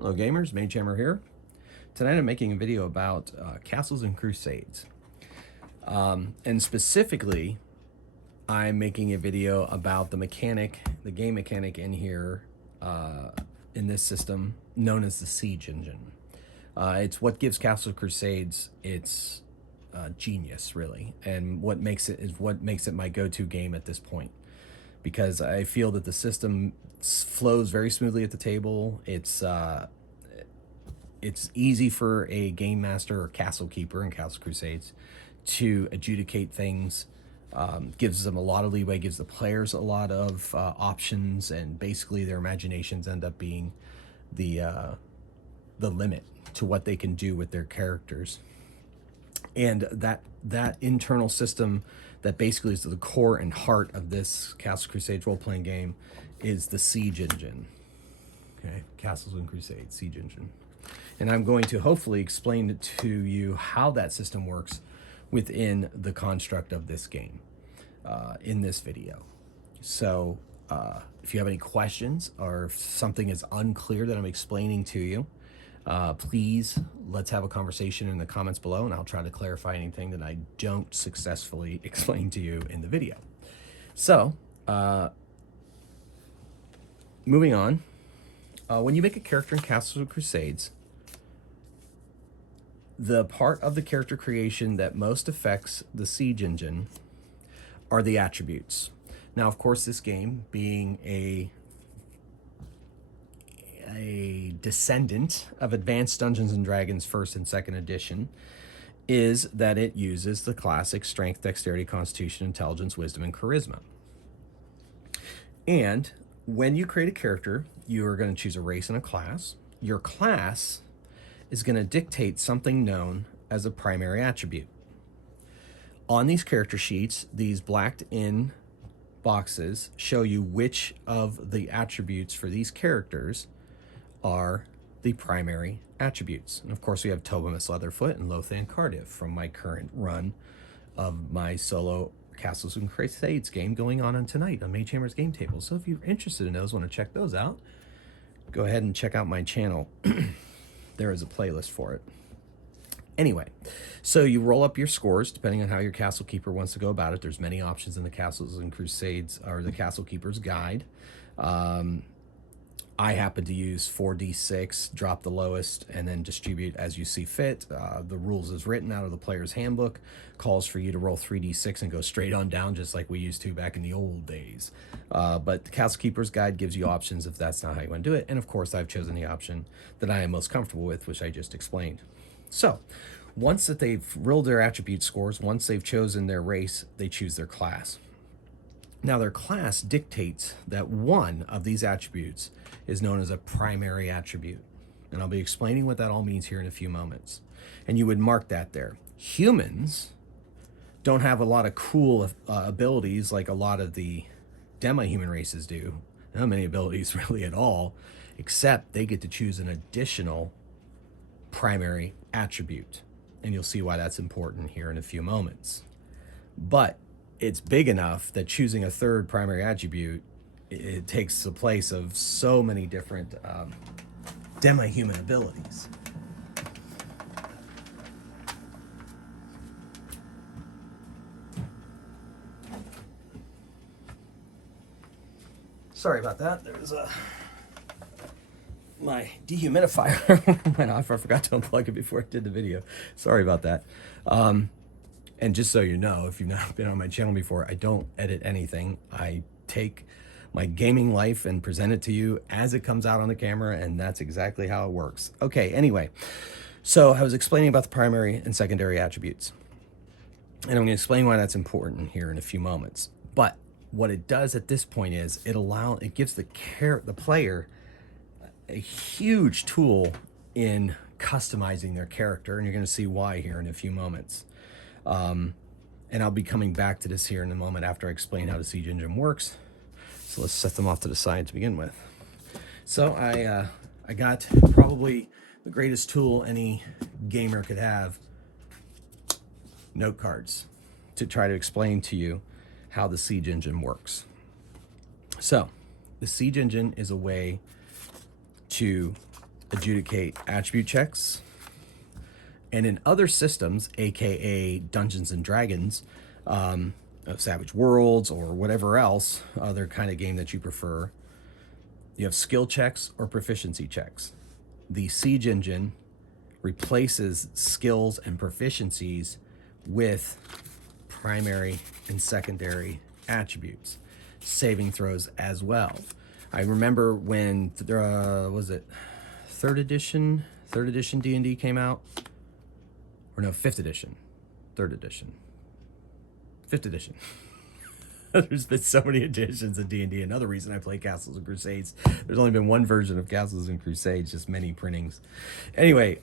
Hello gamers, Mage Hammer here. Tonight I'm making a video about Castles and Crusades. And specifically, I'm making a video about the game mechanic in here, in this system, known as the Siege Engine. It's what gives Castles and Crusades its genius, really, and what makes it my go-to game at this point. Because I feel that the system flows very smoothly at the table. It's easy for a game master or castle keeper in Castle Crusades to adjudicate things. Gives them a lot of leeway, gives the players a lot of options, and basically their imaginations end up being the limit to what they can do with their characters. And that internal system that basically is the core and heart of this Castle Crusades role-playing game is the Siege Engine. Okay, Castles and Crusades, Siege Engine. And I'm going to hopefully explain to you how that system works within the construct of this game in this video. So if you have any questions or if something is unclear that I'm explaining to you, please let's have a conversation in the comments below, and I'll try to clarify anything that I don't successfully explain to you in the video. So moving on, when you make a character in Castles of Crusades, the part of the character creation that most affects the Siege Engine are the attributes. Now, of course, this game being a descendant of Advanced Dungeons and Dragons 1st and 2nd edition, is that it uses the classic strength, dexterity, constitution, intelligence, wisdom, and charisma. And when you create a character, you are going to choose a race and a class. Your class is going to dictate something known as a primary attribute. On these character sheets, these blacked in boxes show you which of the attributes for these characters are the primary attributes. And of course, we have Tobimus Leatherfoot and Lothan Cardiff from my current run of my solo Castles and Crusades game going on tonight on Mage Hammer's Game Table. So if you're interested in those, want to check those out, go ahead and check out my channel. There is a playlist for it. Anyway, so you roll up your scores depending on how your castle keeper wants to go about it. There's many options in the Castles and Crusades, or the Castle Keeper's Guide. I happen to use 4d6, drop the lowest, and then distribute as you see fit. The rules is written out of the player's handbook, calls for you to roll 3d6 and go straight on down, just like we used to back in the old days. But the Castle Keeper's Guide gives you options if that's not how you want to do it. And of course, I've chosen the option that I am most comfortable with, which I just explained. So once that they've rolled their attribute scores, once they've chosen their race, they choose their class. Now, their class dictates that one of these attributes is known as a primary attribute. And I'll be explaining what that all means here in a few moments. And you would mark that there. Humans don't have a lot of cool abilities like a lot of the demi-human races do. Not many abilities really at all, except they get to choose an additional primary attribute. And you'll see why that's important here in a few moments. But it's big enough that choosing a third primary attribute, it takes the place of so many different demi-human abilities. Sorry about that. There's my dehumidifier went off. I forgot to unplug it before I did the video. Sorry about that. And just so you know, if you've not been on my channel before, I don't edit anything. I take my gaming life and present it to you as it comes out on the camera, and that's exactly how it works. Okay, anyway, so I was explaining about the primary and secondary attributes. And I'm going to explain why that's important here in a few moments. But what it does at this point is it gives the player a huge tool in customizing their character, and you're going to see why here in a few moments. And I'll be coming back to this here in a moment after I explain how the Siege Engine works. So let's set them off to the side to begin with. So I got probably the greatest tool any gamer could have, note cards, to try to explain to you how the Siege Engine works. So the Siege Engine is a way to adjudicate attribute checks. And in other systems, aka Dungeons and Dragons, Savage Worlds, or whatever else other kind of game that you prefer, you have skill checks or proficiency checks. The Siege Engine replaces skills and proficiencies with primary and secondary attributes, saving throws as well. I remember when was it third edition D&D came out, or no, 5th edition, 3rd edition, 5th edition. There's been so many editions of D&D. Another reason I play Castles and Crusades. There's only been one version of Castles and Crusades, just many printings. Anyway,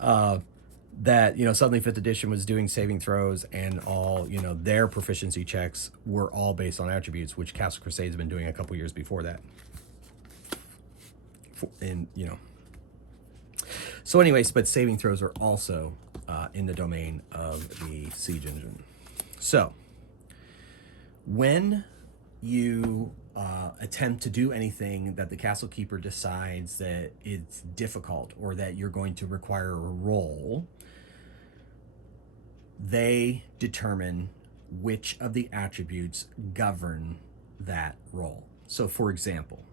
that, suddenly 5th edition was doing saving throws, and all, their proficiency checks were all based on attributes, which Castles and Crusades have been doing a couple years before that. So anyways, but saving throws are also in the domain of the Siege Engine. So when you attempt to do anything that the Castle Keeper decides that it's difficult or that you're going to require a roll, they determine which of the attributes govern that roll. So for example,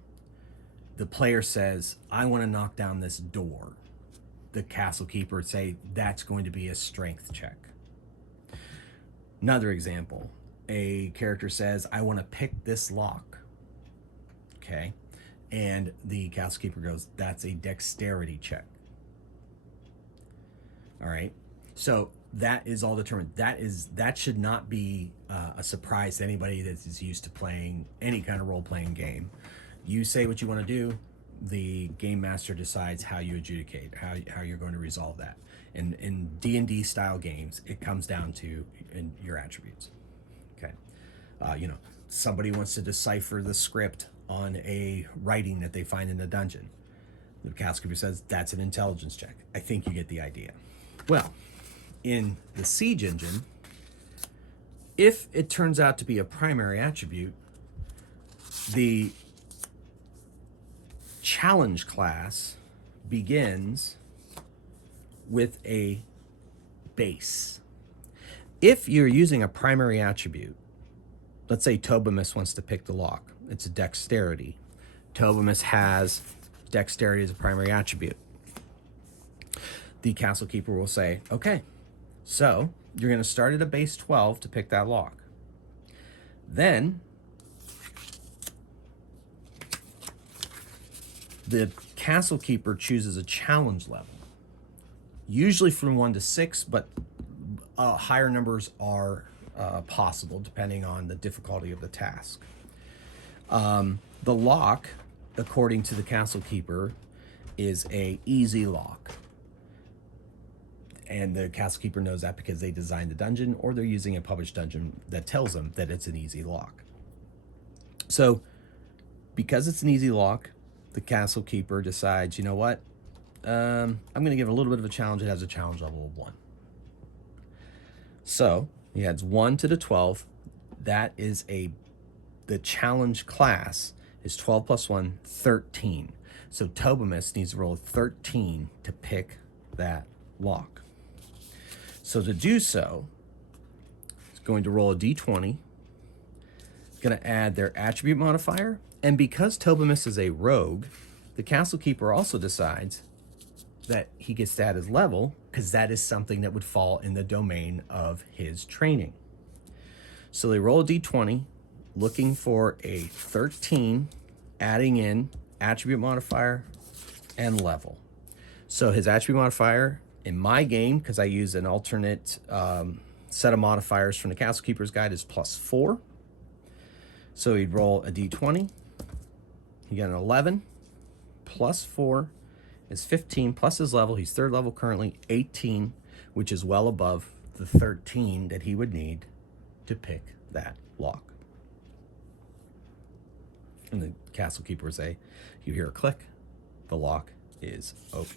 the player says, I want to knock down this door. The Castle Keeper would say, that's going to be a strength check. Another example, a character says, I want to pick this lock. Okay. And the Castle Keeper goes, that's a dexterity check. All right. So that is all determined. That should not be a surprise to anybody that is used to playing any kind of role-playing game. You say what you want to do. The game master decides how you adjudicate, how you're going to resolve that. And in D&D style games, it comes down to your attributes. Okay. Somebody wants to decipher the script on a writing that they find in the dungeon. The Castle Keeper says, that's an intelligence check. I think you get the idea. Well, in the Siege Engine, if it turns out to be a primary attribute, the challenge class begins with a base. If you're using a primary attribute, let's say Tobimus wants to pick the lock. It's a dexterity. Tobimus has dexterity as a primary attribute. The Castle Keeper will say, okay, so you're going to start at a base 12 to pick that lock. Then the Castle Keeper chooses a challenge level, usually from 1 to 6, but higher numbers are possible depending on the difficulty of the task. The lock, according to the Castle Keeper, is a easy lock. And the Castle Keeper knows that because they designed the dungeon, or they're using a published dungeon that tells them that it's an easy lock. So because it's an easy lock, the Castle Keeper decides, you know what? I'm going to give it a little bit of a challenge. It has a challenge level of 1. So he adds 1 to the 12. That is the challenge class is 12 plus 1, 13. So Tobimus needs to roll 13 to pick that lock. So to do so, he's going to roll a d20, going to add their attribute modifier, and because Tobimus is a rogue, the Castle Keeper also decides that he gets to add his level, because that is something that would fall in the domain of his training. So they roll a d20, looking for a 13, adding in attribute modifier and level. So his attribute modifier, in my game, because I use an alternate set of modifiers from the Castle Keeper's Guide, is +4. So he'd roll a d20. He got an 11. +4 is 15, plus his level. He's 3rd level currently, 18, which is well above the 13 that he would need to pick that lock. And the Castle Keeper would say, you hear a click, the lock is open.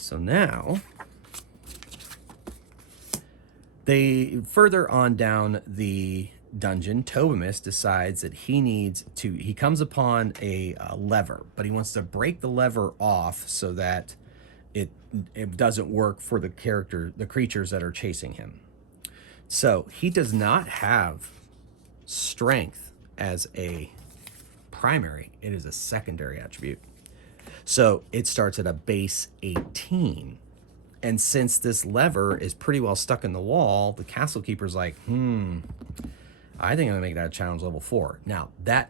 So now, they further on down the dungeon, Tobimus decides that he comes upon a lever, but he wants to break the lever off so that it doesn't work for the creatures that are chasing him. So he does not have strength as a primary. It is a secondary attribute. So it starts at a base 18. And since this lever is pretty well stuck in the wall, the Castle Keeper's like, I think I'm gonna make that a challenge level 4. Now, the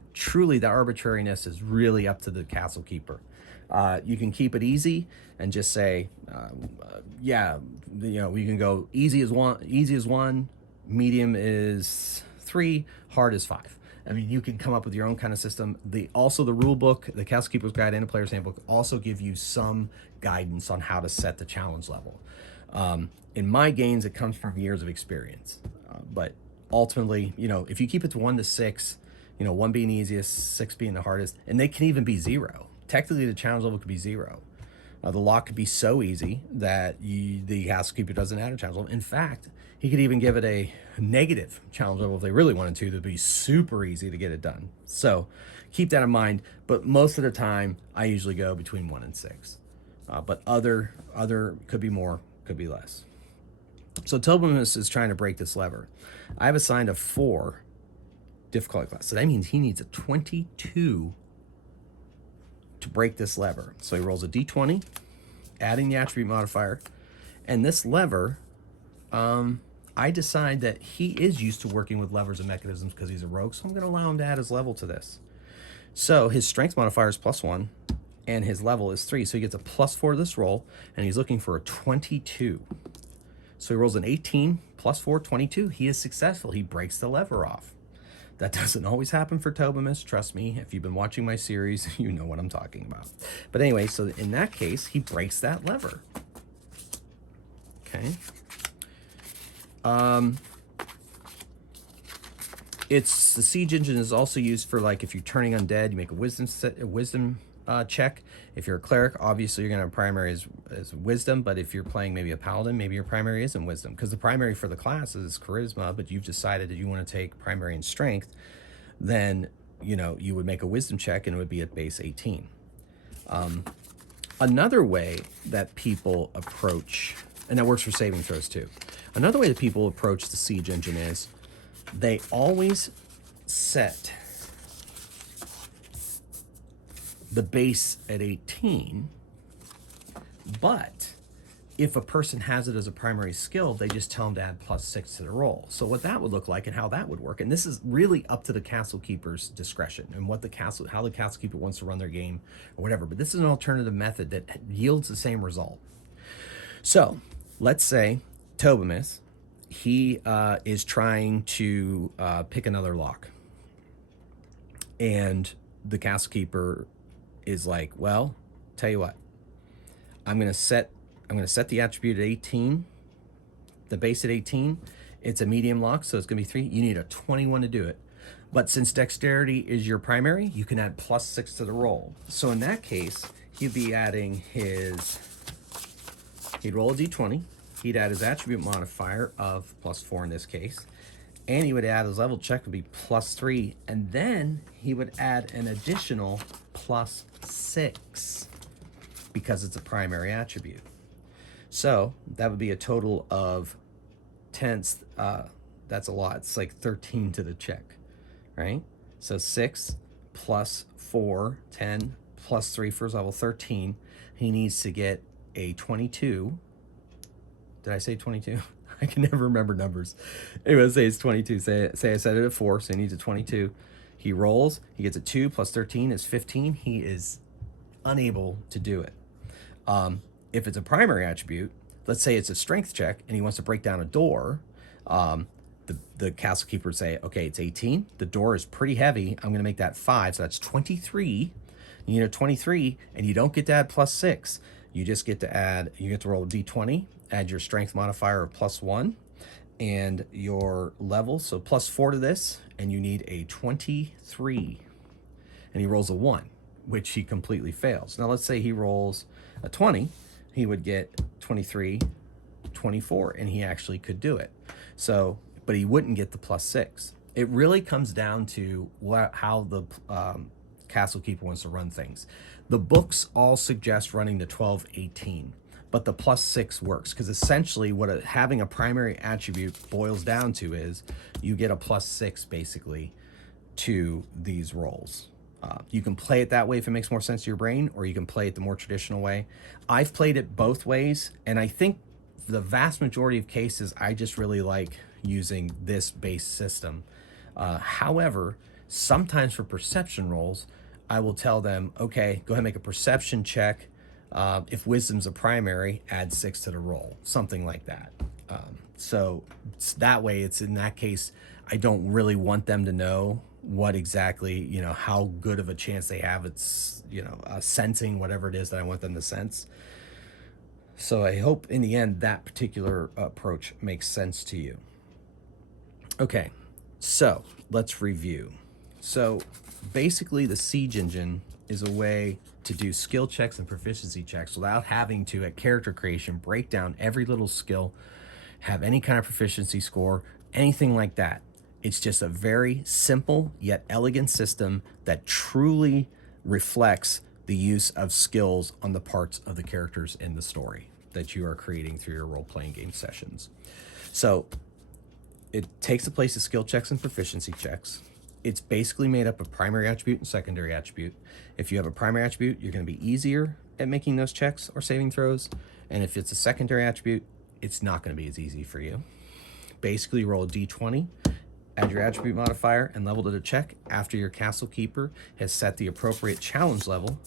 arbitrariness is really up to the Castle Keeper. You can keep it easy and just say, we can go easy is 1, medium is 3, hard is 5. I mean, you can come up with your own kind of system. The rule book, the Castle Keeper's Guide and the Player's Handbook also give you some guidance on how to set the challenge level. In my games, it comes from years of experience. But ultimately, if you keep it to 1 to 6, 1 being the easiest, 6 being the hardest, and they can even be 0. Technically, the challenge level could be 0. The lock could be so easy that the Castle Keeper doesn't add a challenge level. In fact, he could even give it a negative challenge level if they really wanted to. That'd be super easy to get it done. So keep that in mind. But most of the time, I usually go between 1 and 6. But other could be more, could be less. So Tobimus is trying to break this lever. I've assigned a 4 difficulty class. So that means he needs a 22 to break this lever. So he rolls a d20, adding the attribute modifier. And this lever, I decide that he is used to working with levers and mechanisms because he's a rogue, so I'm going to allow him to add his level to this. So his strength modifier is +1, and his level is 3, so he gets a +4 to this roll, and he's looking for a 22. So he rolls an 18, +4, 22. He is successful. He breaks the lever off. That doesn't always happen for Tobimus. Trust me, if you've been watching my series, you know what I'm talking about. But anyway, so in that case, he breaks that lever. Okay. It's the siege engine is also used for, like, if you're turning undead, you make a wisdom check. If you're a cleric, obviously you're gonna have primary as wisdom, but if you're playing maybe a paladin, maybe your primary isn't wisdom, because the primary for the class is charisma, but you've decided that you want to take primary in strength, then you would make a wisdom check and it would be at base 18. Another way that people approach, and that works for saving throws too, another way that people approach the siege engine is they always set the base at 18, but if a person has it as a primary skill, they just tell them to add +6 to the roll. So what that would look like and how that would work, and this is really up to the Castle Keeper's discretion and how the Castle Keeper wants to run their game or whatever, but this is an alternative method that yields the same result. So let's say Tobimus, he is trying to pick another lock, and the Castle Keeper is like, well, tell you what, I'm gonna set the attribute at 18, the base at 18. It's a medium lock, so it's gonna be 3. You need a 21 to do it. But since dexterity is your primary, you can add +6 to the roll. So in that case, he'd be adding he'd roll a d20, he'd add his attribute modifier of +4 in this case, and he would add his level check would be +3, and then he would add an additional +6 because it's a primary attribute. So that would be a total of 10. That's a lot. It's like 13 to the check, right? So 6 + 4, 10 + 3 for his level 13. He needs to get a 22. Did I say 22? I can never remember numbers. Anyway, say it's 22. Say I set it at 4, so he needs a 22. He rolls. He gets a 2 + 13 is 15. He is unable to do it. If it's a primary attribute, let's say it's a strength check, and he wants to break down a door, the Castle Keeper would say, okay, it's 18. The door is pretty heavy. I'm going to make that 5, so that's 23. You need a 23, and you don't get to add +6. You just get to roll a d20, add your strength modifier of +1, and your level, so +4 to this, and you need a 23. And he rolls a 1, which he completely fails. Now let's say he rolls a 20, he would get 23, 24, and he actually could do it. So, but he wouldn't get the +6. It really comes down to how the castle keeper wants to run things. The books all suggest running the 12-18, but the +6 works because essentially what having a primary attribute boils down to is you get a +6 basically to these rolls. You can play it that way if it makes more sense to your brain, or you can play it the more traditional way. I've played it both ways, and I think the vast majority of cases, I just really like using this base system. However, sometimes for perception rolls, I will tell them, okay, go ahead and make a perception check. If wisdom's a primary, add 6 to the roll, something like that. So that way, it's in that case, I don't really want them to know what exactly, how good of a chance they have. It's, sensing whatever it is that I want them to sense. So I hope in the end that particular approach makes sense to you. Okay, so let's review. So basically the Siege Engine is a way to do skill checks and proficiency checks without having to, at character creation, break down every little skill, have any kind of proficiency score, anything like that. It's just a very simple yet elegant system that truly reflects the use of skills on the parts of the characters in the story that you are creating through your role-playing game sessions. So it takes the place of skill checks and proficiency checks. It's basically made up of primary attribute and secondary attribute. If you have a primary attribute, you're going to be easier at making those checks or saving throws. And if it's a secondary attribute, it's not going to be as easy for you. Basically, roll a d20, add your attribute modifier, and level to the check after your castle keeper has set the appropriate challenge level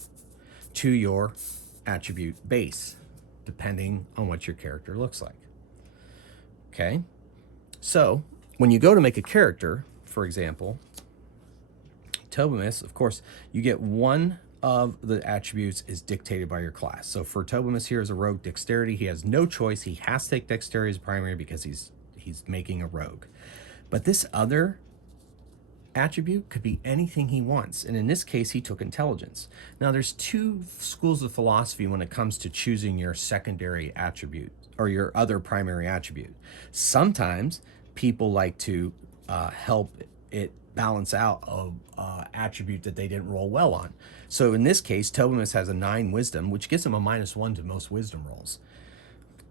to your attribute base, depending on what your character looks like. Okay? So when you go to make a character, for example, Tobomus, of course, you get one of the attributes is dictated by your class. So for Tobomus here as a rogue, dexterity, he has no choice. He has to take dexterity as primary because he's making a rogue. But this other attribute could be anything he wants. And in this case, he took intelligence. Now there's two schools of philosophy when it comes to choosing your secondary attribute or your other primary attribute. Sometimes people like to help it balance out a attribute that they didn't roll well on. So in this case, Tobomus has a 9 wisdom, which gives him a -1 to most wisdom rolls.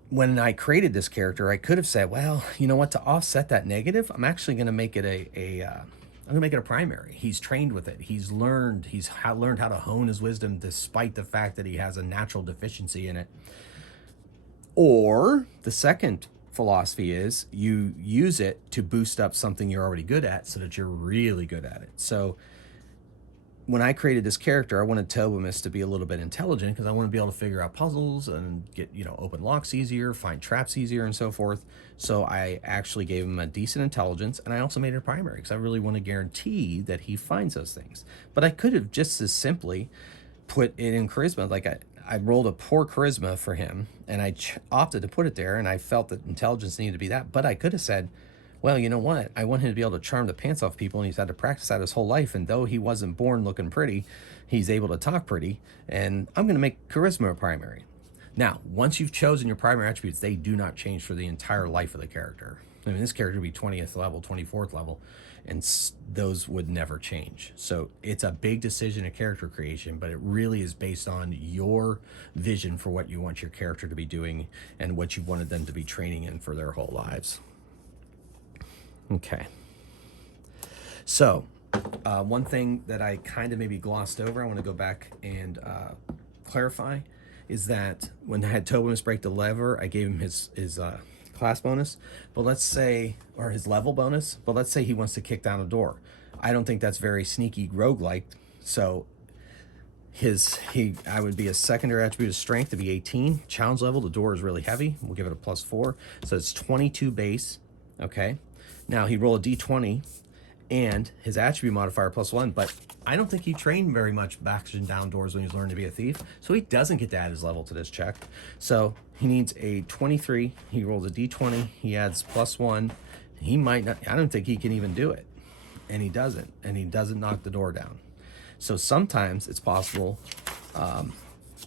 When I created this character, I could have said, well, you know what, to offset that negative, I'm actually going to make it I'm going to make it a primary. He's trained with it. He's learned how to hone his wisdom despite the fact that he has a natural deficiency in it. Or the second philosophy is you use it to boost up something you're already good at so that you're really good at it. So when I created this character, I wanted Tobomus to be a little bit intelligent because I want to be able to figure out puzzles and get, open locks easier, find traps easier, and so forth. So I actually gave him a decent intelligence, and I also made it a primary because I really want to guarantee that he finds those things. But I could have just as simply put it in charisma. Like I rolled a poor charisma for him, and I opted to put it there, and I felt that intelligence needed to be that. But I could have said, well, you know what? I want him to be able to charm the pants off people, and he's had to practice that his whole life. And though he wasn't born looking pretty, he's able to talk pretty, and I'm going to make charisma a primary. Now, once you've chosen your primary attributes, they do not change for the entire life of the character. I mean, this character would be 20th level, 24th level, and those would never change. So it's a big decision of character creation, but it really is based on your vision for what you want your character to be doing and what you wanted them to be training in for their whole lives. Okay. So one thing that I kind of maybe glossed over, I want to go back and clarify, is that when I had Tobomus break the lever, I gave him his class bonus, but let's say, or his level bonus, but let's say he wants to kick down a door. I don't think that's very sneaky roguelike. So I would be a secondary attribute of strength to be 18. Challenge level, the door is really heavy. We'll give it a +4. So it's 22 base. Okay. Now he rolled a d20 and his attribute modifier +1, but I don't think he trained very much bashing down doors when he's learning to be a thief. So he doesn't get to add his level to this check. So he needs a 23. He rolls a d20. He adds +1. He might not, I don't think he can even do it. And he doesn't. And he doesn't knock the door down. So sometimes it's possible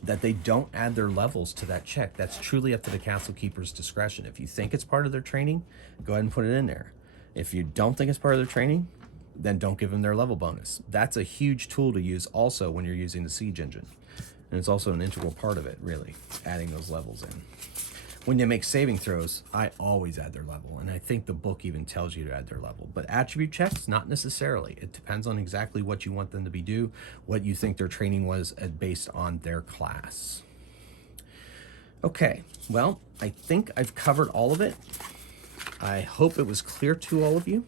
that they don't add their levels to that check. That's truly up to the castle keeper's discretion. If you think it's part of their training, go ahead and put it in there. If you don't think it's part of their training, then don't give them their level bonus. That's a huge tool to use also when you're using the Siege Engine. And it's also an integral part of it, really, adding those levels in. When they make saving throws, I always add their level, and I think the book even tells you to add their level. But attribute checks, not necessarily. It depends on exactly what you want them to do, what you think their training was based on their class. Okay, well, I think I've covered all of it. I hope it was clear to all of you.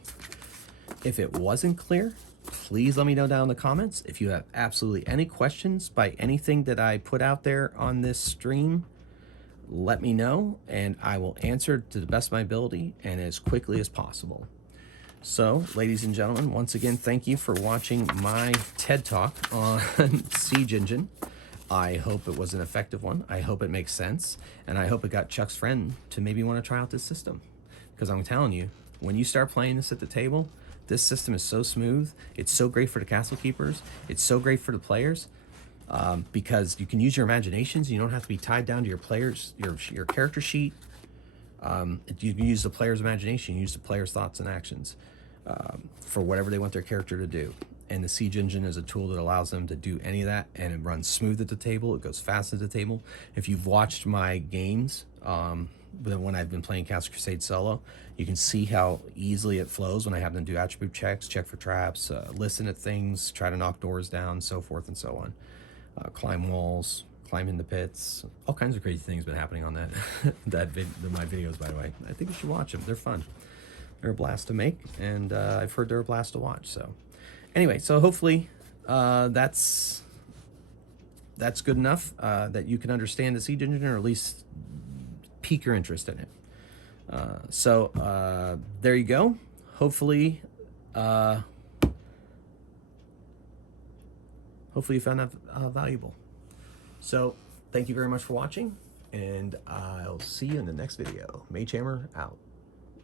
If it wasn't clear, please let me know down in the comments. If you have absolutely any questions by anything that I put out there on this stream, let me know, and I will answer to the best of my ability and as quickly as possible. So, ladies and gentlemen, once again, thank you for watching my TED Talk on Siege Engine. I hope it was an effective one. I hope it makes sense, and I hope it got Chuck's friend to maybe want to try out this system. Because I'm telling you, when you start playing this at the table, this system is so smooth. It's so great for the castle keepers. It's so great for the players. Because you can use your imaginations. You don't have to be tied down to your players, your character sheet. You can use the player's imagination, use the player's thoughts and actions for whatever they want their character to do. And the Siege Engine is a tool that allows them to do any of that, and it runs smooth at the table. It goes fast at the table. If you've watched my games, when I've been playing Castle Crusade solo, you can see how easily it flows when I have them do attribute checks, check for traps, listen at things, try to knock doors down, so forth and so on. Climb walls, climb in the pits, all kinds of crazy things been happening on that my videos, by the way. I think you should watch them. They're fun. They're a blast to make, and I've heard they're a blast to watch. So anyway, so hopefully that's good enough that you can understand the Siege Engine, or at least pique your interest in it. So there you go. Hopefully you found that valuable. So thank you very much for watching, and I'll see you in the next video. Mage Hammer out.